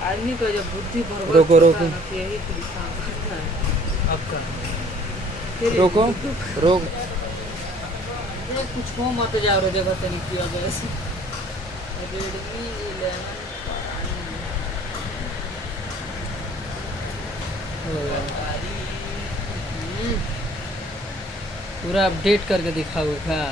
आदमी को जब बुद्धि भर रोको रोको यही तो काम करता है आपका फिर रोको रोक ये कुछ हो मत जाओ रे देखो तनी की वजह से रेडमी 11 पूरा अपडेट करके दिखाओगे क्या